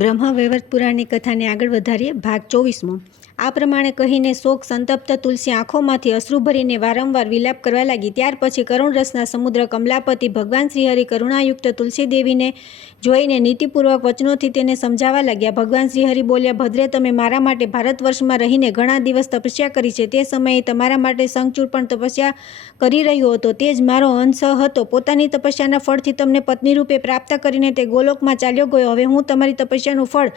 બ્રહ્મ વૈવર્ત પુરાણની કથાને આગળ વધારીએ. ભાગ 24મો. આ પ્રમાણે કહીને શોક સંતપ્ત તુલસી આંખોમાંથી અશ્રુ ભરીને વારંવાર વિલાપ કરવા લાગી. ત્યાર પછી કરુણ રસના સમુદ્ર કમલાપતિ ભગવાન શ્રીહરિ કરુણાયુક્ત તુલસી દેવીને જોઈને નીતિપૂર્વક વચનોથી તેને સમજાવવા લાગ્યા. ભગવાન શ્રીહરિ બોલ્યા, ભદ્રે, તમે મારા માટે ભારતવર્ષમાં રહીને ઘણા દિવસ તપસ્યા કરી છે. તે સમયે તમારા માટે શંખચૂડ પણ તપસ્યા કરી રહ્યો હતો. તે જ મારો અંશ હતો. પોતાની તપસ્યાના ફળથી તમને પત્ની રૂપે પ્રાપ્ત કરીને તે ગોલોકમાં ચાલ્યો ગયો. હવે હું તમારી તપસ્યાનું ફળ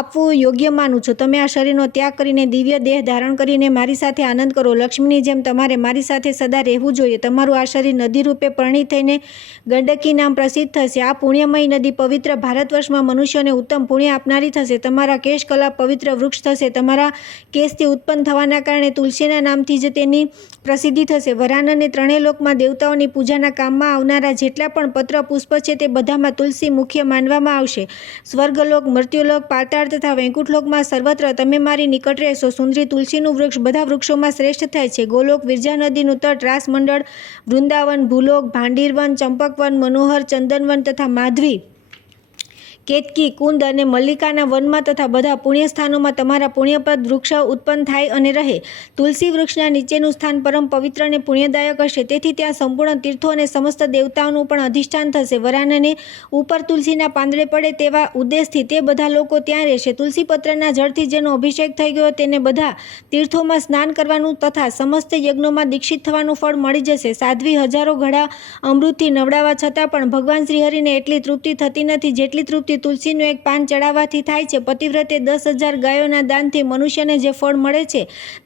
આપવું યોગ્ય માનું છું. તમે આ શરીરનો ત્યાગ કરીને દિવ્ય દેહ ધારણ કરીને મારી સાથે આનંદ કરો. લક્ષ્મીની જેમ તમારે મારી સાથે સદા રહેવું જોઈએ. તમારું આ શરીર નદી રૂપે પરિણિત થઈને ગંડકી નામ પ્રસિદ્ધ થશે. આ પુણ્યમય નદી પવિત્ર ભારતવર્ષમાં મનુષ્યોને ઉત્તમ પુણ્ય આપનારી થશે. તમારા કેશ કલા પવિત્ર વૃક્ષ થશે. તમારા કેશથી ઉત્પન્ન થવાના કારણે તુલસીના નામથી જ તેની પ્રસિદ્ધિ થશે. વરાનને ત્રણેય લોકમાં દેવતાઓની પૂજાના કામમાં આવનારા જેટલા પણ પત્ર પુષ્પ છે તે બધામાં તુલસી મુખ્ય માનવામાં આવશે. સ્વર્ગલોક, મૃત્યુલોક, પાતાળ તથા વૈકુંઠલોકમાં સર્વત્ર તમે મારી નિકટ રહેશો. સુંદરી તુલસીનું વૃક્ષ બધા વૃક્ષોમાં શ્રેષ્ઠ થાય છે. ગોલોક, વિરજા નદીનું તટ, રાસમંડળ, વૃંદાવન, ભૂલોક, ભાંડીરવન, ચંપકવન, મનોહર, ચંદનવન તથા માધવી, કેતકી, કુંદ અને મલ્લિકાના વનમાં તથા બધા પુણ્યસ્થાનોમાં તમારા પુણ્યપ્રદ વૃક્ષ ઉત્પન્ન થાય અને રહે. તુલસી વૃક્ષના નીચેનું સ્થાન પરમ પવિત્ર અને પુણ્યદાયક હશે. તેથી ત્યાં સંપૂર્ણ તીર્થો અને સમસ્ત દેવતાઓનું પણ અધિષ્ઠાન થશે. વરાનને ઉપર તુલસીના પાંદડે પડે તેવા ઉદ્દેશથી તે બધા લોકો ત્યાં રહેશે. તુલસી પત્રના જળથી જેનો અભિષેક થઈ ગયો તેને બધા તીર્થોમાં સ્નાન કરવાનું તથા સમસ્ત યજ્ઞોમાં દીક્ષિત થવાનું ફળ મળી જશે. સાધ્વી હજારો ઘડા અમૃતથી નવડાવવા છતાં પણ ભગવાન શ્રીહરિને એટલી તૃપ્તિ થતી નથી જેટલી તૃપ્તિ તુલસીનું એક પાન ચડાવવાથી થાય છે. પતિવ્રતે 10,000 ગાયોના દાનથી મનુષ્યને જે ફળ મળે છે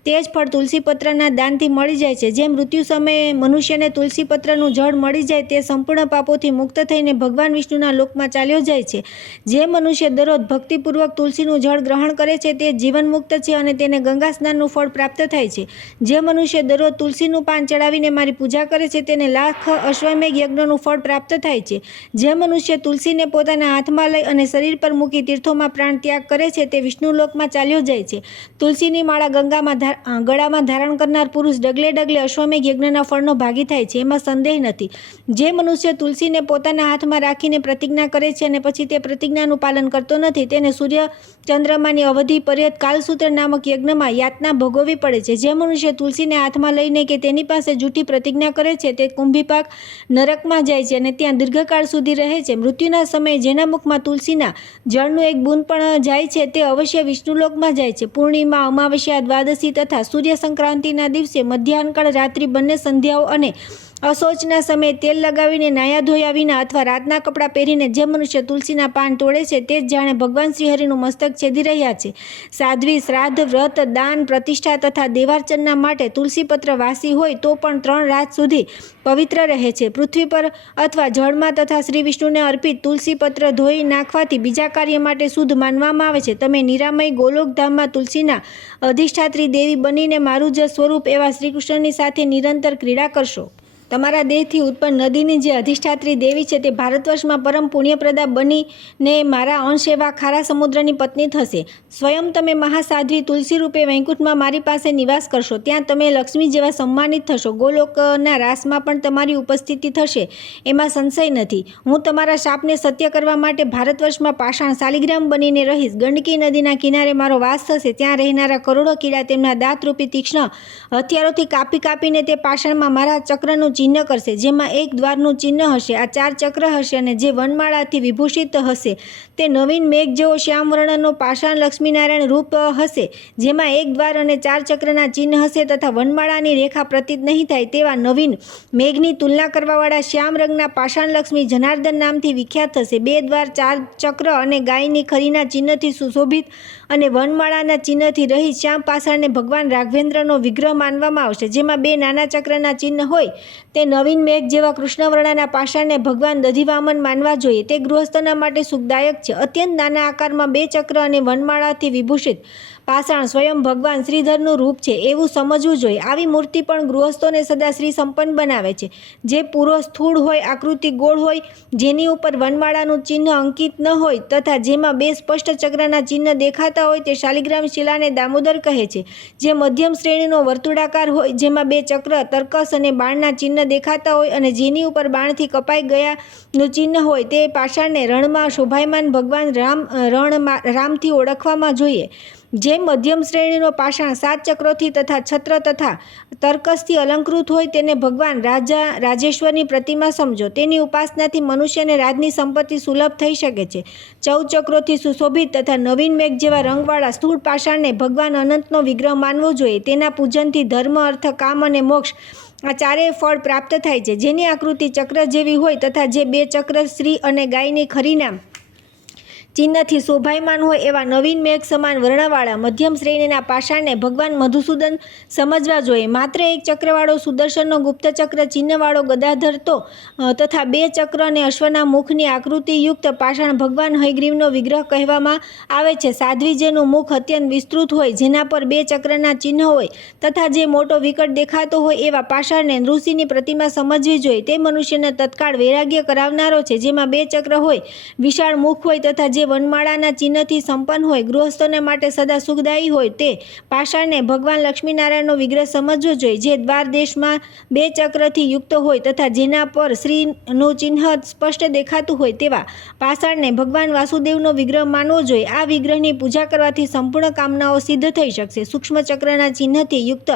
તે જ ફળ તુલસીપત્રના દાનથી મળી જાય છે. જે મૃત્યુ સમયે મનુષ્યને તુલસીપત્રનું જળ મળી જાય તે સંપૂર્ણ પાપોથી મુક્ત થઈને ભગવાન વિષ્ણુના લોકમાં ચાલ્યો જાય છે. જે મનુષ્ય દરરોજ ભક્તિપૂર્વક તુલસીનું જળ ગ્રહણ કરે છે તે જીવન મુક્ત છે અને તેને ગંગા સ્નાનનું ફળ પ્રાપ્ત થાય છે. જે મનુષ્ય દરરોજ તુલસીનું પાન ચડાવીને મારી પૂજા કરે છે તેને લાખ અશ્વમેઘ યજ્ઞનું ફળ પ્રાપ્ત થાય છે. જે મનુષ્ય તુલસીને પોતાના હાથમાં લઈ અને શરીર પર મૂકી તીર્થોમાં પ્રાણ ત્યાગ કરે છે તે વિષ્ણુ લોકમાં ચાલ્યો જાય છે. તુલસીની માળા ગળામાં ધારણ કરનાર પુરુષ ડગલે ડગલે અશ્વમેઘ યજ્ઞના ફળનો ભાગી થાય છે. એમાં સંદેહ નથી. જે મનુષ્ય તુલસીને પોતાના હાથમાં રાખીને પ્રતિજ્ઞા કરે છે અને પછી તે પ્રતિજ્ઞાનું પાલન કરતો નથી તેને સૂર્ય ચંદ્રમાની અવધિ પર્યંત કાલસૂત્ર નામક યજ્ઞમાં યાતના ભોગવવી પડે છે. જે મનુષ્ય તુલસીને હાથમાં લઈને કે તેની પાસે જૂઠી પ્રતિજ્ઞા કરે છે તે કુંભીપાક નરકમાં જાય છે અને ત્યાં દીર્ઘકાળ સુધી રહે છે. મૃત્યુના સમયે જેના મુખમાં તુલસીના જળનું એક બૂંદ પણ જાય છે તે અવશ્ય વિષ્ણુલોકમાં જાય છે. પૂર્ણિમા, અમાવસ્યા, દ્વાદશી તથા સૂર્ય સંક્રાંતિના દિવસે, મધ્યાહનકાળ, રાત્રિ બંને સંધ્યાઓ અને અશૌચના સમયે તેલ લગાવીને નાયા ધોયા વિના અથવા રાતના કપડાં પહેરીને જે મનુષ્ય તુલસીના પાન તોડે છે તે જ જાણે ભગવાન શ્રીહરિનું મસ્તક છેદી રહ્યા છે. સાધ્વી શ્રાદ્ધ, વ્રત, દાન, પ્રતિષ્ઠા તથા દેવાર્ચનના માટે તુલસીપત્ર વાસી હોય તો પણ 3 રાત સુધી પવિત્ર રહે છે. પૃથ્વી પર અથવા જળમાં તથા શ્રી વિષ્ણુને અર્પિત તુલસીપત્ર ધોઈ નાખવાથી બીજા કાર્ય માટે શુદ્ધ માનવામાં આવે છે. તમે નિરામય ગોલોકધામમાં તુલસીના અધિષ્ઠાત્રી દેવી બનીને મારું જ સ્વરૂપ એવા શ્રીકૃષ્ણની સાથે નિરંતર ક્રીડા કરશો. તમારા દેહથી ઉત્પન્ન નદીની જે અધિષ્ઠાત્રી દેવી છે તે ભારતવર્ષમાં પરમ પુણ્યપ્રદા બનીને મારા અંશ એવા ખારા સમુદ્રની પત્ની થશે. સ્વયં તમે મહાસાધ્વી તુલસી રૂપે વૈકુંઠમાં મારી પાસે નિવાસ કરશો. ત્યાં તમે લક્ષ્મી જેવા સન્માનિત થશો. ગોલોકના રાસમાં પણ તમારી ઉપસ્થિતિ થશે એમાં સંશય નથી. હું તમારા શાપને સત્ય કરવા માટે ભારતવર્ષમાં પાષાણ શાલિગ્રામ બનીને રહીશ. ગંડકી નદીના કિનારે મારો વાસ થશે. ત્યાં રહેનારા કરોડો કીડા તેમના દાંતરૂપી તીક્ષ્ણ હથિયારોથી કાપીને તે પાષાણમાં મારા ચક્રનું ચિહ્ન કરશે જેમાં એક દ્વારનું ચિહ્ન હશે. આ 4 ચક્ર હશે અને જે વનમાળાથી વિભૂષિત હશે તે નવીન મેઘ જેવો શ્યામ વર્ણનો પાષાણ લક્ષ્મીનારાયણ રૂપ હશે જેમાં એક દ્વાર અને 4 ચક્રના ચિહ્ન હશે તથા વનમાળાની રેખા પ્રતીત નહીં થાય તેવા નવીન મેઘની તુલના કરવાવાળા શ્યામ રંગના પાષાણ લક્ષ્મી જનાર્દન નામથી વિખ્યાત થશે. 2 દ્વાર, 4 ચક્ર અને ગાયની ખરીના ચિહ્નથી સુશોભિત અને વનમાળાના ચિહ્નથી રહિત શ્યામ પાષાણને ભગવાન રાઘવેન્દ્રનો વિગ્રહ માનવામાં આવશે. જેમાં 2 નાના ચક્રના ચિહ્ન હોય તે નવીન મેઘ જેવા કૃષ્ણવર્ણના પાષાણને ભગવાન દધિવામન માનવા જોઈએ. તે ગૃહસ્થના માટે સુખદાયક છે. અત્યંત નાના આકારમાં 2 ચક્ર અને વનમાળાથી વિભૂષિત પાષાણ સ્વયં ભગવાન શ્રીધરનું રૂપ છે એવું સમજવું જોઈએ. આવી મૂર્તિ પણ ગૃહસ્થોને સદા શ્રી સંપન્ન બનાવે છે. જે પૂરો સ્થૂળ હોય, આકૃતિ ગોળ હોય, જેની ઉપર વનમાળાનું ચિહ્ન અંકિત ન હોય તથા જેમાં બે સ્પષ્ટ ચક્રના ચિહ્ન દેખાતા હોય તે શાલિગ્રામ શિલાને દામોદર કહે છે. જે મધ્યમ શ્રેણીનો વર્તુળાકાર હોય, જેમાં બે ચક્ર, તર્કસ અને બાણના ચિહ્ન દેખાતા હોય અને જેની ઉપર બાણથી કપાઈ ગયાનું ચિહ્ન હોય તે પાષાણને રણમાં શોભાયમાન ભગવાન રામથી ઓળખવામાં જોઈએ. જે મધ્યમ શ્રેણીનો પાષાણ 7 ચક્રોથી તથા છત્ર તથા તર્કસથી અલંકૃત હોય તેને ભગવાન રાજેશ્વરની પ્રતિમા સમજો. તેની ઉપાસનાથી મનુષ્યને રાજની સંપત્તિ સુલભ થઈ શકે છે. 14 ચક્રોથી સુશોભિત તથા નવીન મેઘ જેવા રંગવાળા સ્થૂળ પાષાણને ભગવાન અનંતનો વિગ્રહ માનવો જોઈએ. તેના પૂજનથી ધર્મ, અર્થ, કામ અને મોક્ષ આ ચારેય ફળ પ્રાપ્ત થાય છે. જેની આકૃતિ ચક્ર જેવી હોય તથા જે બે ચક્ર શ્રી અને ગાયની ખરીના ચિહ્નથી શોભાયમાન હોય એવા નવીન મેઘ સમાન વર્ણવાળા મધ્યમ શ્રેણીના પાષાણને ભગવાન મધુસૂદન સમજવા જોઈએ. માત્ર એક ચક્રવાળો સુદર્શનનો ગુપ્તચક્ર ચિહ્નવાળો ગદાધર તથા બે ચક્ર અને અશ્વના મુખની આકૃતિયુક્ત પાષાણ ભગવાન હયગ્રીવનો વિગ્રહ કહેવામાં આવે છે. સાધ્વી જેનું મુખ અત્યંત વિસ્તૃત હોય, જેના પર બે ચક્રના ચિહ્ન હોય તથા જે મોટો વિકટ દેખાતો હોય એવા પાષાણને ઋષિની પ્રતિમા સમજવી જોઈએ. તે મનુષ્યને તત્કાળ વૈરાગ્ય કરાવનારો છે. જેમાં બે ચક્ર હોય, વિશાળ મુખ હોય તથા જે વનમાળાના ચિહ્નથી સંપન્ન હોય, ગૃહસ્થોને માટે સદા સુખદાયી હોય તે પાષાણને ભગવાન લક્ષ્મીનારાયણનો વિગ્રહ સમજવો જોઈએ. જે દ્વાર દેશમાં બે ચક્રથી યુક્ત હોય તથા જેના પર શ્રીનું ચિહ્ન સ્પષ્ટ દેખાતું હોય તેવા પાષાણને ભગવાન વાસુદેવનો વિગ્રહ માનવો જોઈએ. આ વિગ્રહની પૂજા કરવાથી સંપૂર્ણ કામનાઓ સિદ્ધ થઈ શકશે. સૂક્ષ્મ ચક્રના ચિહ્નથી યુક્ત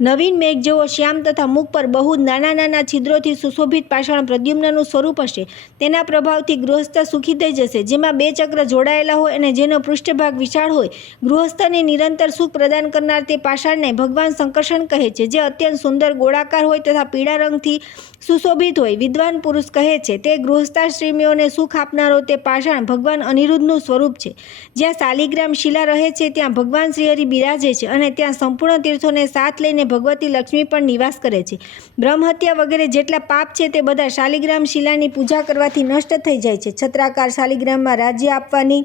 નવીન મેઘ જેવો શ્યામ તથા મુખ પર બહુ નાના નાના છિદ્રોથી સુશોભિત પાષાણ પ્રદ્યુમ્નનું સ્વરૂપ હશે. તેના પ્રભાવથી ગૃહસ્થ સુખી થઈ જશે. જેમાં બે ચક્ર જોડાયેલા હોય અને જેનો પૃષ્ઠભાગ વિશાળ હોય, ગૃહસ્થને નિરંતર સુખ પ્રદાન કરનાર તે પાષાણને ભગવાન સંકર્ષણ કહે છે. જે અત્યંત સુંદર ગોળાકાર હોય તથા પીળા રંગથી સુશોભિત હોય, વિદ્વાન પુરુષ કહે છે તે ગૃહસ્થાશ્રમીઓને સુખ આપનારો તે પાષાણ ભગવાન અનિરુદ્ધનું સ્વરૂપ છે. જ્યાં શાલિગ્રામ શિલા રહે છે ત્યાં ભગવાન શ્રીહરિ બિરાજે છે અને ત્યાં સંપૂર્ણ તીર્થોને સાથ લઈને ભગવતી લક્ષ્મી પણ નિવાસ કરે છે. બ્રહ્મહત્યા વગેરે જેટલા પાપ છે તે બધા શાલિગ્રામ શિલાની પૂજા કરવાથી નષ્ટ થઈ જાય છે. છત્રાકાર શાલિગ્રામમાં રાજ્ય આપવાની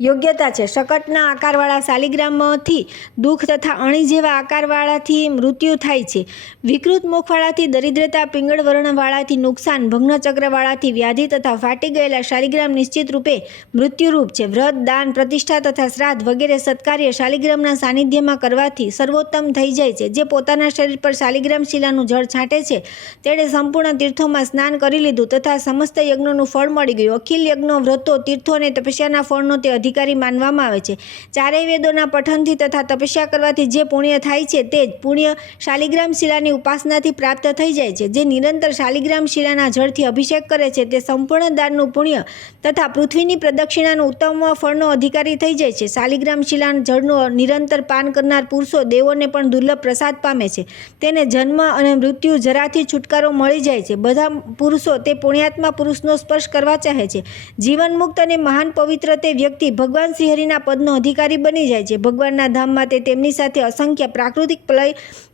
યોગ્યતા છે. શકટના આકારવાળા શાલિગ્રામથી દુઃખ તથા અણી જેવા આકારવાળાથી મૃત્યુ થાય છે. વિકૃત મુખવાળાથી દરિદ્રતા, પિંગળ વર્ણવાળાથી નુકસાન, ભગ્નચક્રવાળાથી વ્યાધિ તથા ફાટી ગયેલા શાલિગ્રામ નિશ્ચિત રૂપે મૃત્યુરૂપ છે. વ્રત, દાન, પ્રતિષ્ઠા તથા શ્રાદ્ધ વગેરે સત્કાર્ય શાલિગ્રામના સાનિધ્યમાં કરવાથી સર્વોત્તમ થઈ જાય છે. જે પોતાના શરીર પર શાલિગ્રામ શિલાનું જળ છાંટે છે તેણે સંપૂર્ણ તીર્થોમાં સ્નાન કરી લીધું તથા સમસ્ત યજ્ઞોનું ફળ મળી ગયું. અખિલ યજ્ઞો, વ્રતો, તીર્થો અને તપસ્યાના ફળનો તે અધિકારી માનવામાં આવે છે. ચારેય વેદોના પઠનથી તથા તપસ્યા કરવાથી જે પુણ્ય થાય છે તે જ પુણ્ય શાલિગ્રામ શિલાની ઉપાસનાથી પ્રાપ્ત થઈ જાય છે. જે નિરંતર શાલિગ્રામ શિલાના જળથી અભિષેક કરે છે તે સંપૂર્ણ દાનનું પુણ્ય તથા પૃથ્વીની પ્રદક્ષિણાનું ઉત્તમ ફળનો અધિકારી થઈ જાય છે. શાલિગ્રામ શિલાના જળનું નિરંતર પાન કરનાર પુરુષો દેવોને પણ દુર્લભ પ્રસાદ પામે છે. તેને જન્મ અને મૃત્યુ જરાથી છુટકારો મળી જાય છે. બધા પુરુષો તે પુણ્યાત્મા પુરુષનો સ્પર્શ કરવા ચાહે છે. જીવન મુક્ત અને મહાન પવિત્ર તે વ્યક્તિ ભગવાન શ્રીહરિના પદનો અધિકારી બની જાય છે. ભગવાનના ધામમાં તે તેમની સાથે અસંખ્ય પ્રાકૃતિક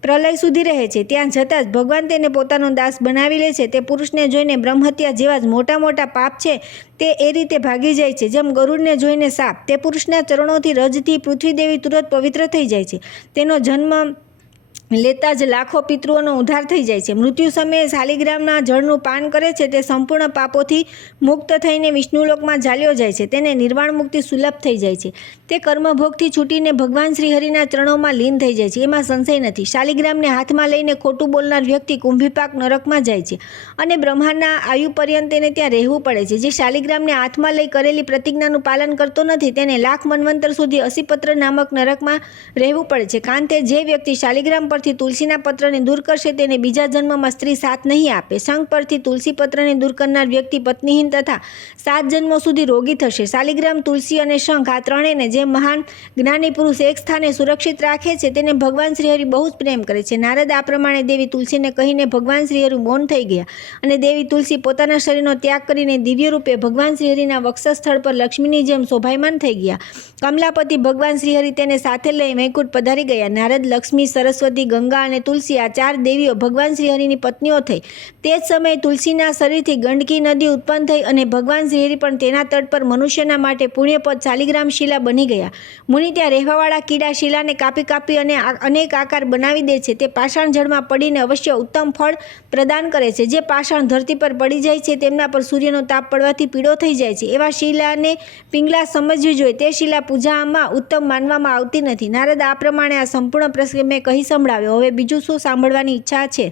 પ્રલય સુધી રહે છે. ત્યાં જતાં જ ભગવાન તેને પોતાનો દાસ બનાવી લે છે. તે પુરુષને જોઈને બ્રહ્મહત્યા જેવા જ મોટા મોટા પાપ છે તે એ રીતે ભાગી જાય છે. જેમ ગરુડને જોઈને સાપ. તે પુરુષના ચરણોથી રજથી પૃથ્વીદેવી તુરંત પવિત્ર થઈ જાય છે. તેનો જન્મ લેતા જ લાખો પિતૃઓનો ઉદ્ધાર થઈ જાય છે. મૃત્યુ સમયે શાલિગ્રામના જળનું પાન કરે છે તે સંપૂર્ણ પાપોથી મુક્ત થઈને વિષ્ણુલોકમાં ચાલ્યો જાય છે. તેને નિર્વાણ મુક્તિ સુલભ થઈ જાય છે. તે કર્મભોગથી છૂટીને ભગવાન શ્રીહરિના ચરણોમાં લીન થઈ જાય છે. એમાં સંશય નથી. શાલિગ્રામને હાથમાં લઈને ખોટું બોલનાર વ્યક્તિ કુંભીપાક નરકમાં જાય છે અને બ્રહ્માના આયુ પર્યંત તેને ત્યાં રહેવું પડે છે. જે શાલિગ્રામને હાથમાં લઈ કરેલી પ્રતિજ્ઞાનું પાલન કરતો નથી તેને લાખ મન્વંતર સુધી અસીપત્ર નામક નરકમાં રહેવું પડે છે. કાંતે જે વ્યક્તિ શાલિગ્રામ પરથી તુલસીના પત્રને દૂર કરશે તેને બીજા જન્મમાં સ્ત્રી સાથ નહીં આપે. શંખ પરથી તુલસી પત્રને દૂર કરનાર વ્યક્તિ પત્નીહીન તથા 7 જન્મો સુધી રોગી થશે. શાલિગ્રામ, તુલસી અને શંખ આ ત્રણેયને જે મહાન જ્ઞાની પુરુષ એક સ્થાને સુરક્ષિત રાખે છે તેને ભગવાન શ્રીહરિ બહુ જ પ્રેમ કરે છે. નારદ આ પ્રમાણે દેવી તુલસીને કહીને ભગવાન શ્રીહરિ મૌન થઈ ગયા અને દેવી તુલસી પોતાના શરીરનો ત્યાગ કરીને દિવ્ય રૂપે ભગવાન શ્રીહરિના વક્ષસ્થળ પર લક્ષ્મીની જેમ શોભાયમાન થઈ ગયા. કમલાપતિ ભગવાન શ્રીહરિ તેને સાથે લઈ વૈકુંઠ પધારી ગયા. નારદ, લક્ષ્મી, સરસ્વતી, ગંગા અને તુલસી આ 4 દેવીઓ ભગવાન શ્રીહરિની પત્નીઓ થઈ. તે જ સમયે તુલસીના શરીરથી ગંડકી નદી ઉત્પન્ન થઈ અને ભગવાન શ્રીહરિ પણ તેના તટ પર મનુષ્યના માટે પુણ્યપદ શાલિગ્રામ શિલા બની ગયા. મુનિ ત્યાં રહેવાવાળા કીડા શિલાને કાપી અને અનેક આકાર બનાવી દે છે. તે પાષાણ જળમાં પડીને અવશ્ય ઉત્તમ ફળ પ્રદાન કરે છે. જે પાષાણ ધરતી પર પડી જાય છે તેમના પર સૂર્યનો તાપ પડવાથી પીળો થઈ જાય છે. એવા શિલાને પિંગલા સમજવી જોઈએ. તે શિલા પૂજામાં ઉત્તમ માનવામાં આવતી નથી. નારદ આ પ્રમાણે આ સંપૂર્ણ પ્રસંગ મેં કહી સંભળાવ્યો. હવે બીજું શું સાંભળવાની ઈચ્છા છે?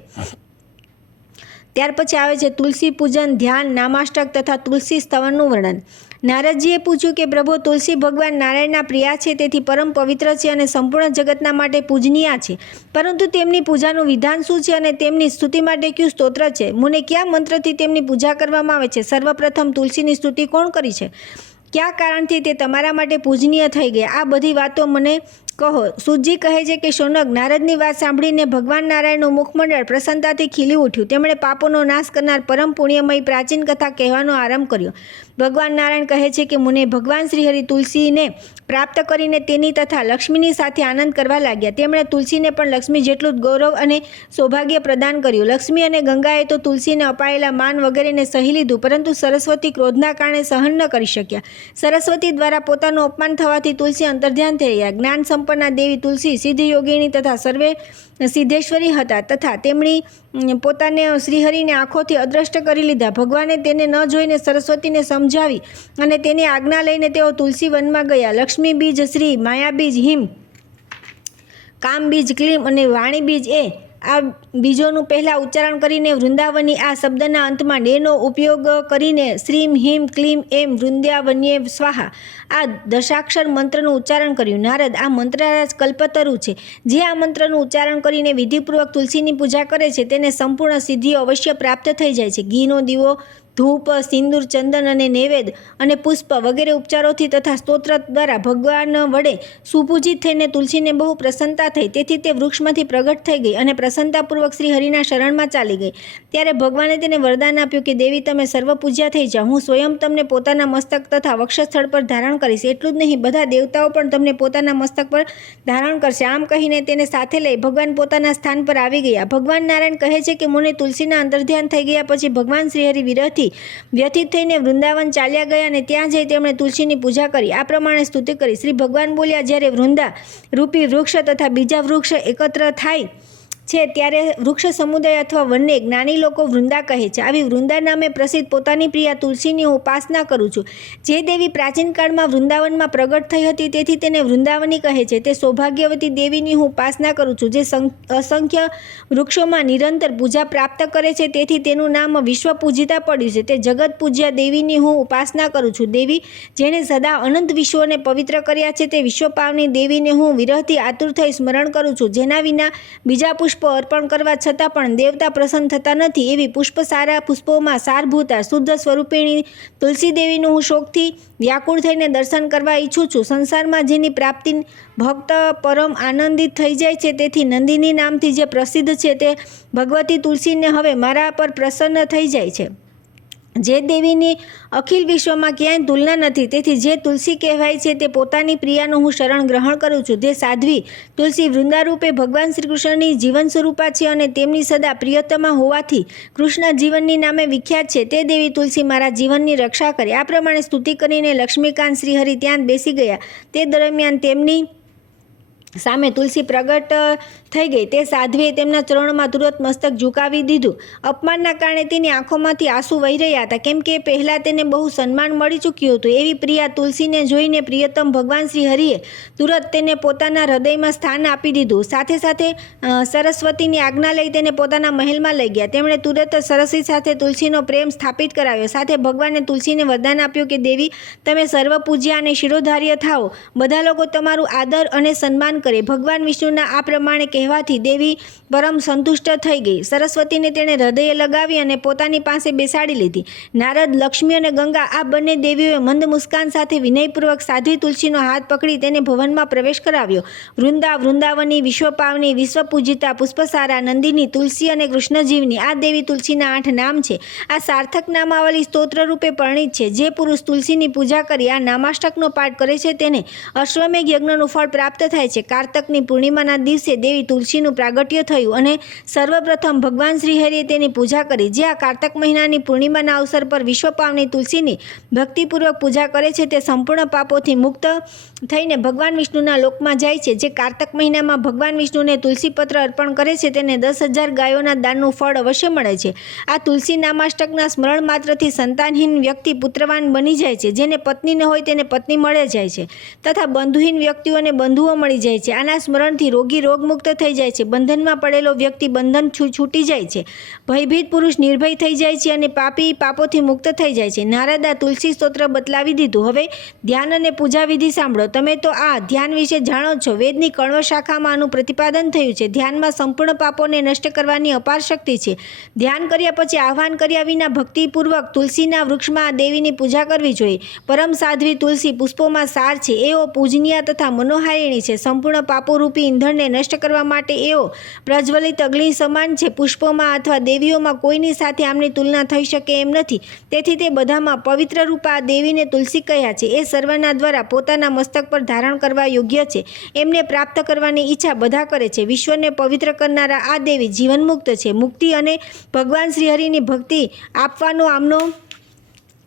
ત્યાર પછી આવે છે તુલસી પૂજન, ધ્યાન, નામાષ્ટક તથા તુલસી સ્તવનનું વર્ણન. નારદજીએ પૂછ્યું કે પ્રભુ, તુલસી ભગવાન નારાયણના પ્રિયા છે, તેથી પરમ પવિત્ર છે અને સંપૂર્ણ જગતના માટે પૂજનીય છે. પરંતુ તેમની પૂજાનું વિધાન શું છે અને તેમની સ્તુતિ માટે કયું સ્તોત્ર છે? મુને કયા મંત્રથી તેમની પૂજા કરવામાં આવે છે? સર્વપ્રથમ તુલસીની સ્તુતિ કોણ કરી છે? કયા કારણથી તે તમારા માટે પૂજનીય થઈ ગયા? આ બધી વાતો મને કહો. સુજી કહે છે કે શૌનક, નારદની વાત સાંભળીને ભગવાન નારાયણનું મુખમંડળ પ્રસન્નતાથી ખીલી ઉઠ્યું. તેમણે પાપોનો નાશ કરનાર પરમ પુણ્યમય પ્રાચીન કથા કહેવાનો આરંભ કર્યો. ભગવાન નારાયણ કહે છે કે મુને ભગવાન શ્રીહરિ તુલસીને પ્રાપ્ત કરીને તેની તથા લક્ષ્મીની સાથે આનંદ કરવા લાગ્યા. તેમણે તુલસીને પણ લક્ષ્મી જેટલું જ ગૌરવ અને સૌભાગ્ય પ્રદાન કર્યું. લક્ષ્મી અને ગંગાએ તો તુલસીને અપાયેલા માન વગેરેને સહી લીધું, પરંતુ સરસ્વતી ક્રોધના કારણે સહન ન કરી શક્યા. સરસ્વતી દ્વારા પોતાનું અપમાન થવાથી તુલસી અંતર્ધ્યાન થઈ ગયા. જ્ઞાન સંપન્ના દેવી તુલસી સિદ્ધ યોગિની તથા સર્વે સિદ્ધેશ્વરી હતા તથા તેમની પોતાને શ્રીહરિને આંખોથી અદ્રષ્ટ કરી લીધા. ભગવાને તેને ન જોઈને સરસ્વતીને સમજાવી અને તેની આજ્ઞા લઈને તેઓ તુલસી વનમાં ગયા. લક્ષ્મી બીજ શ્રી, માયા બીજ હિમ, કામ બીજ ક્લીમ અને વાણી બીજ એ આ બીજોનું પહેલાં ઉચ્ચારણ કરીને વૃંદાવની આ શબ્દના અંતમાં ડેનો ઉપયોગ કરીને શ્રીમ હિમ ક્લીમ એમ વૃંદાવન્યે સ્વાહા આ દશાક્ષર મંત્રનું ઉચ્ચારણ કર્યું. નારદ, આ મંત્રરાજ કલ્પતરુ છે. જે આ મંત્રનું ઉચ્ચારણ કરીને વિધિપૂર્વક તુલસીની પૂજા કરે છે તેને સંપૂર્ણ સિદ્ધિઓ અવશ્ય પ્રાપ્ત થઈ જાય છે. ઘીનો દીવો, ધૂપ, સિંદૂર, ચંદન અને નૈવેદ્ય અને પુષ્પ વગેરે ઉપચારોથી તથા સ્તોત્ર દ્વારા ભગવાન વડે સુપૂજિત થઈને તુલસીને બહુ પ્રસન્નતા થઈ. તેથી તે વૃક્ષમાંથી પ્રગટ થઈ ગઈ અને પ્રસન્નતાપૂર્વક શ્રી હરિના શરણમાં ચાલી ગઈ. ત્યારે ભગવાને તેને વરદાન આપ્યું કે દેવી, તમે સર્વ પૂજ્યા થઈ જાઓ. હું સ્વયં તમને પોતાના મસ્તક તથા વક્ષસ્થળ પર ધારણ કરીશ. એટલું જ નહીં, બધા દેવતાઓ પણ તમને પોતાના મસ્તક પર ધારણ કરશે. આમ કહીને તેને સાથે લઈ ભગવાન પોતાના સ્થાન પર આવી ગયા. ભગવાન નારાયણ કહે છે કે મુને તુલસીના અંતર્ધ્યાન થઈ ગયા પછી ભગવાન શ્રીહરિ વિરહથી વ્યથિત થઈને વૃંદાવન ચાલ્યા ગયા અને ત્યાં જઈ તેમણે તુલસીની પૂજા કરી. આ પ્રમાણે સ્તુતિ કરી. શ્રી ભગવાન બોલ્યા, જ્યારે વૃંદા રૂપી વૃક્ષ તથા બીજા વૃક્ષ એકત્ર થાય છે ત્યારે વૃક્ષ સમુદાય અથવા વનને જ્ઞાની લોકો વૃંદા કહે છે. આવી વૃંદા નામે પ્રસિદ્ધ પોતાની પ્રિયા તુલસીની હું ઉપાસના કરું છું. જે દેવી પ્રાચીન કાળમાં વૃંદાવનમાં પ્રગટ થઈ હતી તેથી તેને વૃંદાવની કહે છે. તે સૌભાગ્યવતી દેવીની હું ઉપાસના કરું છું. જે અસંખ્ય વૃક્ષોમાં નિરંતર પૂજા પ્રાપ્ત કરે છે તેથી તેનું નામ વિશ્વ પૂજિતા પડ્યું છે. તે જગત પૂજ્યા દેવીની હું ઉપાસના કરું છું. દેવી જેણે સદા અનંત વિશ્વોને પવિત્ર કર્યા છે તે વિશ્વપાવની દેવીને હું વિરહથી આતુર થઈ સ્મરણ કરું છું. જેના વિના બીજા પુષ્પ અર્પણ કરવા છતાં પણ દેવતા પ્રસન્ન થતા નથી એવી પુષ્પ સારા પુષ્પોમાં સારભૂતા શુદ્ધ સ્વરૂપિણી તુલસી દેવીનું હું શોકથી વ્યાકુળ થઈને દર્શન કરવા ઈચ્છું છું. સંસારમાં જેની પ્રાપ્તિ ભક્ત પરમ આનંદિત થઈ જાય છે તેથી નંદિની નામથી જે પ્રસિદ્ધ છે તે ભગવતી તુલસીને હવે મારા પર પ્રસન્ન થઈ જાય છે. જે દેવીની અખિલ વિશ્વમાં ક્યાંય તુલના નથી. તેથી જે તુલસી કહેવાય છે તે પોતાની પ્રિયાનું હું શરણ ગ્રહણ કરું છું. તે સાધ્વી તુલસી વૃંદારૂપે ભગવાન શ્રી કૃષ્ણની જીવન સ્વરૂપા છે અને તેમની સદા પ્રિયતમા હોવાથી કૃષ્ણ જીવનની નામે વિખ્યાત છે. તે દેવી તુલસી મારા જીવનની રક્ષા કરે. આ પ્રમાણે સ્તુતિ કરીને લક્ષ્મીકાંત શ્રીહરિ ત્યાં બેસી ગયા. તે દરમિયાન તેમની સામે તુલસી પ્રગટ થઈ ગઈ. તે સાધ્વીએ તેમના ચરણોમાં તુરંત મસ્તક ઝુકાવી દીધું. અપમાનના કારણે તેની આંખોમાંથી આંસુ વહી રહ્યા હતા, કેમ કે પહેલાં તેને બહુ સન્માન મળી ચૂક્યું હતું. એવી પ્રિયા તુલસીને જોઈને પ્રિયતમ ભગવાન શ્રી હરિએ તુરંત તેને પોતાના હૃદયમાં સ્થાન આપી દીધું. સાથે સાથે સરસ્વતીની આજ્ઞા લઈ તેને પોતાના મહેલમાં લઈ ગયા. તેમણે તુરંત સરસ્વતી સાથે તુલસીનો પ્રેમ સ્થાપિત કરાવ્યો. સાથે ભગવાને તુલસીને વરદાન આપ્યું કે દેવી, તમે સર્વ પૂજ્યા અને શિરોધાર્ય થાઓ. બધા લોકો તમારું આદર અને સન્માન કરે. ભગવાન વિષ્ણુના આ પ્રમાણે કહેવાથી દેવી પરમ સંતુષ્ટ થઈ ગઈ. સરસ્વતીને તેણે હૃદયે લગાવી અને પોતાની પાસે બેસાડી લીધી. નારદ, લક્ષ્મી અને ગંગા આ બંને દેવીઓએ મંદ મુસ્કાન સાથે વિનયપૂર્વક સાધ્વી તુલસીનો હાથ પકડી તેને ભવનમાં પ્રવેશ કરાવ્યો. વૃંદાવની, વિશ્વપાવની, વિશ્વપૂજિતા, પુષ્પસારા, નંદિની, તુલસી અને કૃષ્ણજીવની આ દેવી તુલસીના 8 નામ છે. આ સાર્થક નામાવલી સ્તોત્ર રૂપે પરિણીત છે. જે પુરુષ તુલસીની પૂજા કરી આ નામાષ્ટકનો પાઠ કરે છે તેને અશ્વમેઘ યજ્ઞનું ફળ પ્રાપ્ત થાય છે. કારતકની પૂર્ણિમાના દિવસે દેવી તુલસીનું પ્રાગટ્ય થયું અને સર્વપ્રથમ ભગવાન શ્રીહરિએ તેની પૂજા કરી. જે આ કારતક મહિનાની પૂર્ણિમાના અવસર પર વિશ્વ પાવની તુલસીની ભક્તિપૂર્વક પૂજા કરે છે તે સંપૂર્ણ પાપોથી મુક્ત થઈને ભગવાન વિષ્ણુના લોકમાં જાય છે. જે કારતક મહિનામાં ભગવાન વિષ્ણુને તુલસીપત્ર અર્પણ કરે છે તેને 10,000 ગાયોના દાનનું ફળ અવશ્ય મળે છે. આ તુલસી નામાષ્ટકના સ્મરણ માત્રથી સંતાનહીન વ્યક્તિ પુત્રવાન બની જાય છે. જેને પત્ની ન હોય તેને પત્ની મળે જાય છે તથા બંધુહીન વ્યક્તિઓને બંધુઓ મળી જાય છે. આના સ્મરણથી રોગી રોગમુક્ત થઈ જાય છે. બંધનમાં પડેલો વ્યક્તિ બંધન છૂટી જાય છે. ભયભીત પુરુષ નિર્ભય થઈ જાય છે અને પાપી પાપોથી મુક્ત થઈ જાય છે. નારદા તુલસી સ્તોત્ર બતલાવી દીધું. હવે ધ્યાન અને પૂજા વિધિ સાંભળો. તમે તો આ ધ્યાન વિશે જાણો છો. વેદની કણવ શાખામાં આનું પ્રતિપાદન થયું છે. ધ્યાનમાં સંપૂર્ણ પાપોને નષ્ટ કરવાની અપાર શક્તિ છે. ધ્યાન કર્યા પછી આહ્વાન કર્યા વિના ભક્તિપૂર્વક તુલસીના વૃક્ષમાં દેવીની પૂજા કરવી જોઈએ. પરમ સાધ્વી તુલસી પુષ્પોમાં સાર છે. એઓ પૂજનીય તથા મનોહારિણી છે. સંપૂર્ણ પાપોરૂપી ઈંધણને નષ્ટ કરવા માટે એઓ પ્રજ્વલિત અગ્નિ સમાન છે. પુષ્પોમાં અથવા દેવીઓમાં કોઈની સાથે આમની તુલના થઈ શકે એમ નથી. તેથી તે બધામાં પવિત્ર રૂપા દેવીને તુલસી કહ્યા છે. એ સર્વના દ્વારા પોતાના મસ્તક પર ધારણ કરવા યોગ્ય છે. એમને પ્રાપ્ત કરવાની ઈચ્છા બધા કરે છે. વિશ્વને પવિત્ર કરનારા આ દેવી જીવનમુક્ત છે. મુક્તિ અને ભગવાન શ્રીહરિની ભક્તિ આપવાનો આમનો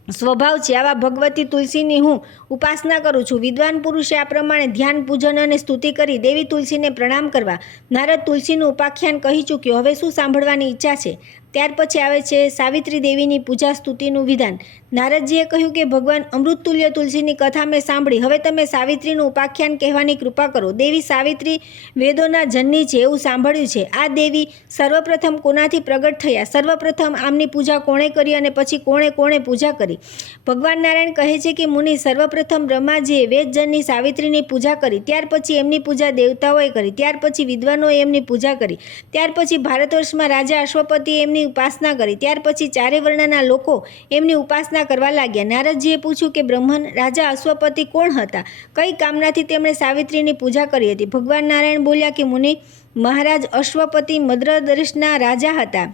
સ્વભાવ છે. આવા ભગવતી તુલસીની હું ઉપાસના કરું છું. વિદ્વાન પુરુષે આ પ્રમાણે ધ્યાન, પૂજન અને સ્તુતિ કરી દેવી તુલસીને પ્રણામ કરવા. નારદ તુલસીનું ઉપાખ્યાન કહી ચૂક્યો. હવે શું સાંભળવાની ઈચ્છા છે? ત્યાર પછી આવે છે સાવિત્રી દેવીની પૂજા સ્તુતિનું વિધાન. નારદજીએ કહ્યું કે ભગવાન અમૃતતુલ્ય તુલસીની કથા મેં સાંભળી. હવે તમે સાવિત્રીનું ઉપાખ્યાન કહેવાની કૃપા કરો. દેવી સાવિત્રી વેદોના જનની છે એવું સાંભળ્યું છે. આ દેવી સર્વપ્રથમ કોનાથી પ્રગટ થયા? સર્વપ્રથમ આમની પૂજા કોણે કરી અને પછી કોણે પૂજા કરી? ભગવાન નારાયણ કહે છે કે મુનિ, સર્વપ્રથમ બ્રહ્માજીએ વેદજનની સાવિત્રીની પૂજા કરી. ત્યાર પછી એમની પૂજા દેવતાઓએ કરી. ત્યાર પછી વિદ્વાનોએ એમની પૂજા કરી. ત્યાર પછી ભારતવર્ષમાં રાજા અશ્વપતિએ એમની ઉપાસના કરી. ત્યાર પછી ચારે વર્ણના લોકો એમની ઉપાસના કરવા લાગ્યા. નારદજીએ પૂછ્યું કે બ્રહ્મન, રાજા અશ્વપતિ કોણ હતા? કઈ કામનાથી તેમણે સાવિત્રીની પૂજા કરી હતી? ભગવાન નારાયણ બોલ્યા કે મુનિ, મહારાજ અશ્વપતિ મદ્રદેશના રાજા હતા.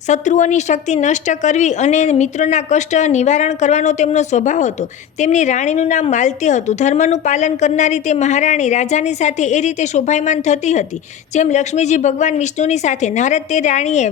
શત્રુઓની શક્તિ નષ્ટ કરવી અને મિત્રોના કષ્ટ નિવારણ કરવાનો તેમનો સ્વભાવ હતો. તેમની રાણીનું નામ માલતી હતું. ધર્મનું પાલન કરનારી તે મહારાણી રાજાની સાથે એ રીતે શોભાયમાન થતી હતી જેમ લક્ષ્મીજી ભગવાન વિષ્ણુની સાથે. નારદ તે રાણીએ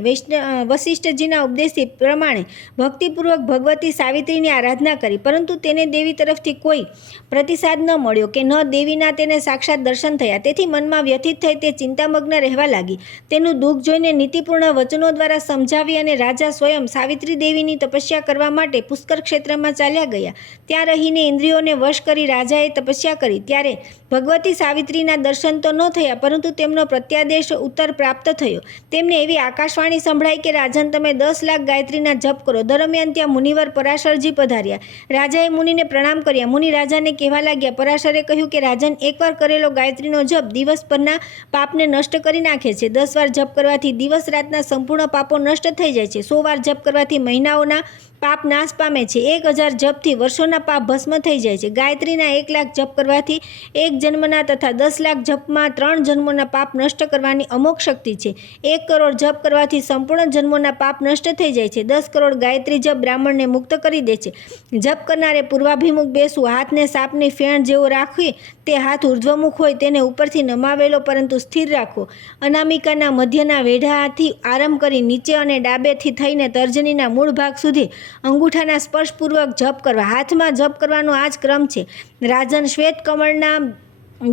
વશિષ્ઠજીના ઉપદેશથી પ્રમાણે ભક્તિપૂર્વક ભગવતી સાવિત્રીની આરાધના કરી. પરંતુ તેને દેવી તરફથી કોઈ પ્રતિસાદ ન મળ્યો કે ન દેવીના તેને સાક્ષાત દર્શન થયા. તેથી મનમાં વ્યથિત થઈ તે ચિંતામગ્ન રહેવા લાગી. તેનું દુઃખ જોઈને નીતિપૂર્ણ વચનો દ્વારા સમજાવી અને રાજા સ્વયં સાવિત્રી દેવીની તપસ્યા કરવા માટે પુષ્કર ક્ષેત્રમાં ચાલ્યા ગયા. ત્યાં રહીને ઇન્દ્રિયોને વશ કરી રાજાએ તપસ્યા કરી. ત્યારે ભગવતી સાવિત્રીના દર્શન તો ન થયા પરંતુ તેમનો પ્રત્યાદેશ ઉત્તર પ્રાપ્ત થયો. તેમને એવી આકાશવાણી સંભળાઈ કે રાજન, તમે 10 લાખ ગાયત્રીના જપ કરો. દરમિયાન ત્યાં મુનિવર પરાશરજી પધાર્યા. રાજાએ મુનિને પ્રણામ કર્યા. મુનિ રાજાને કહેવા લાગ્યા. પરાશરે કહ્યું કે રાજન, એકવાર કરેલો ગાયત્રીનો જપ દિવસ પરના પાપને નષ્ટ કરી નાખે છે. 10 વાર જપ કરવાથી દિવસ રાતના સંપૂર્ણ પાપો નષ્ટ થઈ જાય છે. 100 વાર જપ કરવાથી મહિનાઓના પાપ નાશ પામે છે. 1000 જપથી વર્ષોના પાપ ભસ્મ થઈ જાય છે. ગાયત્રીના 1 લાખ જપ કરવાથી 1 જન્મના તથા 10 લાખ જપમાં 3 જન્મોના પાપ નષ્ટ કરવાની અમોઘ શક્તિ છે. 1 કરોડ જપ કરવાથી સંપૂર્ણ જન્મોના પાપ નષ્ટ થઈ જાય છે. 10 કરોડ ગાયત્રી જપ બ્રાહ્મણને મુક્ત કરી દે છે. જપ કરનારે પૂર્વાભિમુખ બેસવું, હાથને સાપની ફેણ જેવો રાખવી, તે હાથ ઉર્ધ્વમુખ હોય તેને ઉપરથી નમાવેલો પરંતુ સ્થિર રાખવો. અનામિકાના મધ્યના વેઢાથી આરંભ કરી નીચે અને ડાબેથી થઈને તર્જનીના મૂળ ભાગ સુધી અંગૂઠાના સ્પર્શપૂર્વક જપ કરવા. હાથમાં જપ કરવાનો આ જ ક્રમ છે. રાજન, શ્વેત કમળના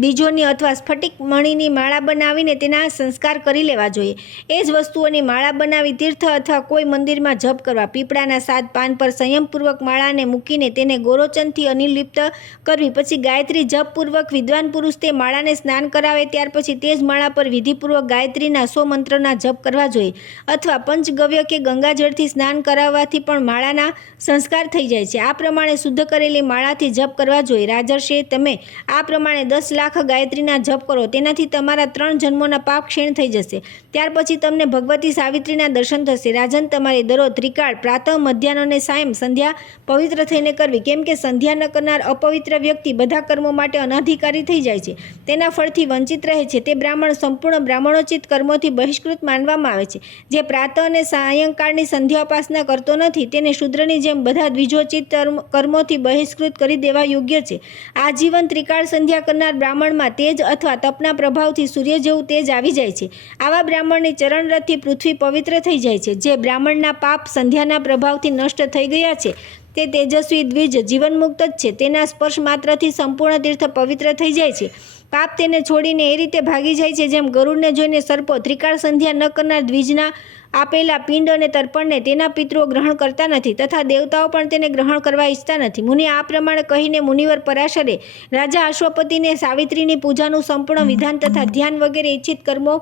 બીજોની અથવા સ્ફટિક મણીની માળા બનાવીને તેના સંસ્કાર કરી લેવા જોઈએ. એ જ વસ્તુઓની માળા બનાવી તીર્થ અથવા કોઈ મંદિરમાં જપ કરવા. પીપળાના 7 પાન પર સંયમપૂર્વક માળાને મૂકીને તેને ગોરોચનથી અનિલિપ્ત કરવી. પછી ગાયત્રી જપપૂર્વક વિદ્વાન પુરુષ તે માળાને સ્નાન કરાવે. ત્યાર પછી તે જ માળા પર વિધિપૂર્વક ગાયત્રીના 100 મંત્રના જપ કરવા જોઈએ. અથવા પંચગવ્ય કે ગંગાજળથી સ્નાન કરાવવાથી પણ માળાના સંસ્કાર થઈ જાય છે. આ પ્રમાણે શુદ્ધ કરેલી માળાથી જપ કરવા જોઈએ. રાજર્ષિ, તમે આ પ્રમાણે 10 લાખ ગાયત્રીના જપ કરો. તેનાથી તમારા 3 જન્મોના પાપ ક્ષીણ થઈ જશે. ત્યાર પછી તમને ભગવતી સાવિત્રીના દર્શન થશે. રાજન, તમારે દરરોજ ત્રિકાળ પ્રાતઃ, મધ્યાહન અને સાયં સંધ્યા પવિત્ર થઈને કરવી. કેમ કે સંધ્યા ન કરનાર અપવિત્ર વ્યક્તિ બધા કર્મો માટે અનધિકારી થઈ જાય છે. તેના ફળથી વંચિત રહે છે. તે બ્રાહ્મણ સંપૂર્ણ બ્રાહ્મણોચિત કર્મોથી બહિષ્કૃત માનવામાં આવે છે. જે પ્રાતઃ અને સાયંકાળની સંધ્યાોપાસના કરતો નથી તેને શૂદ્રની જેમ બધા દ્વિજોચિત કર્મોથી બહિષ્કૃત કરી દેવા યોગ્ય છે. આજીવન ત્રિકાળ સંધ્યા કરનાર બ્રાહ્મણમાં તેજ અથવા તપના પ્રભાવથી સૂર્ય જેવું તેજ આવી જાય છે. આવા બ્રાહ્મણની ચરણરથથી પૃથ્વી પવિત્ર થઈ જાય છે. જે બ્રાહ્મણના પાપ સંધ્યાના પ્રભાવથી નષ્ટ થઈ ગયા છે તે તેજસ્વી દ્વિજ જીવનમુક્ત જ છે. તેના સ્પર્શ માત્રથી સંપૂર્ણ તીર્થ પવિત્ર થઈ જાય છે. પાપ તેને છોડીને એ રીતે ભાગી જાય છે જેમ ગરુડને જોઈને સર્પો ત્રિકાળ સંધ્યા ન કરનાર દ્વિજના આપેલા પિંડ અને તર્પણને તેના પિતૃઓ ગ્રહણ કરતા નથી તથા દેવતાઓ પણ તેને ગ્રહણ કરવા ઈચ્છતા નથી. મુનિ આ પ્રમાણે કહીને મુનિવર પરાશરે રાજા અશ્વપતિને સાવિત્રીની પૂજાનું સંપૂર્ણ વિધાન તથા ધ્યાન વગેરે ઈચ્છિત કર્મો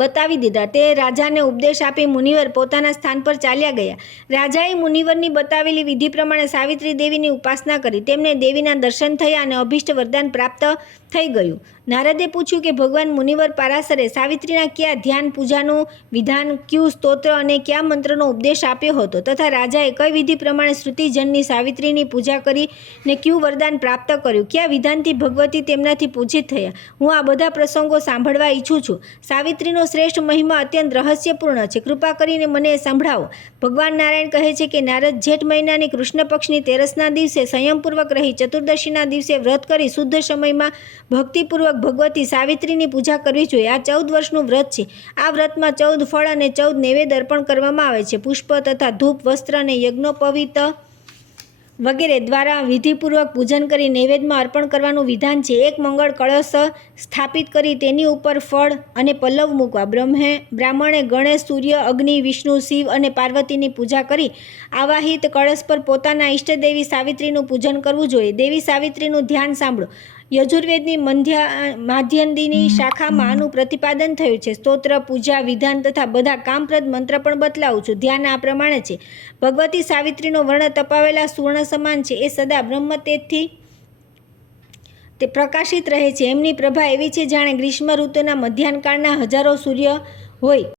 બતાવી દીધા. તે રાજાને ઉપદેશ આપી મુનિવર પોતાના સ્થાન પર ચાલ્યા ગયા. રાજાએ મુનિવરની બતાવેલી વિધિ પ્રમાણે સાવિત્રી દેવીની ઉપાસના કરી. તેમને દેવીના દર્શન થયા અને અભિષ્ટ વરદાન પ્રાપ્ત થઈ ગયું. નારદે પૂછ્યું કે ભગવાન મુનિવર પરાશરે સાવિત્રીના કયા ધ્યાન પૂજાનું વિધાન, ક્યુ સ્તોત્ર અને કયા મંત્રનો ઉપદેશ આપ્યો હતો તથા રાજાએ કઈ વિધિ પ્રમાણે શ્રુતિજનની સાવિત્રીની પૂજા કરી ને ક્યુ વરદાન પ્રાપ્ત કર્યું, કયા વિધાનથી ભગવતી તેમનાથી પૂજિત થયા, હું આ બધા પ્રસંગો સાંભળવા ઈચ્છું છું. સાવિત્રીનો શ્રેષ્ઠ મહિમા અત્યંત રહસ્યપૂર્ણ છે. કૃપા કરીને મને સંભળાવો. ભગવાન નારાયણ કહે છે કે નારદ, જેઠ મહિનાની કૃષ્ણ પક્ષની તેરસના દિવસે સંયમપૂર્વક રહી ચતુર્દશીના દિવસે વ્રત કરી શુદ્ધ સમયમાં ભક્તિપૂર્વક ભગવતી સાવિત્રીની પૂજા કરવી જોઈએ. આ 14 વર્ષનું વ્રત છે. આ વ્રતમાં 14 ફળ અને 14 નૈવેદ્ય અર્પણ કરવામાં આવે છે. પુષ્પ તથા ધૂપ, વસ્ત્ર અને યજ્ઞોપવિત વગેરે દ્વારા વિધિપૂર્વક પૂજન કરી નૈવેદ્યમાં અર્પણ કરવાનું વિધાન છે. એક મંગળ કળશ સ્થાપિત કરી તેની ઉપર ફળ અને પલ્લવ મૂકવા. બ્રાહ્મણે ગણેશ, સૂર્ય, અગ્નિ, વિષ્ણુ, શિવ અને પાર્વતીની પૂજા કરી આવાહિત કળશ પર પોતાના ઈષ્ટદેવી સાવિત્રીનું પૂજન કરવું જોઈએ. દેવી સાવિત્રીનું ધ્યાન સાંભળો. યજુર્વેદની માધ્યંદીની શાખામાં આનું પ્રતિપાદન થયું છે. સ્તોત્ર, પૂજા, વિધાન તથા બધા કામપ્રદ મંત્ર પણ બતલાવું છું. ધ્યાન આ પ્રમાણે છે. ભગવતી સાવિત્રીનો વર્ણ તપાવેલા સુવર્ણ સમાન છે. એ સદા બ્રહ્મ તેજથી તે પ્રકાશિત રહે છે. એમની પ્રભા એવી છે જાણે ગ્રીષ્મ ઋતુના મધ્યાહન કાળના હજારો સૂર્ય હોય.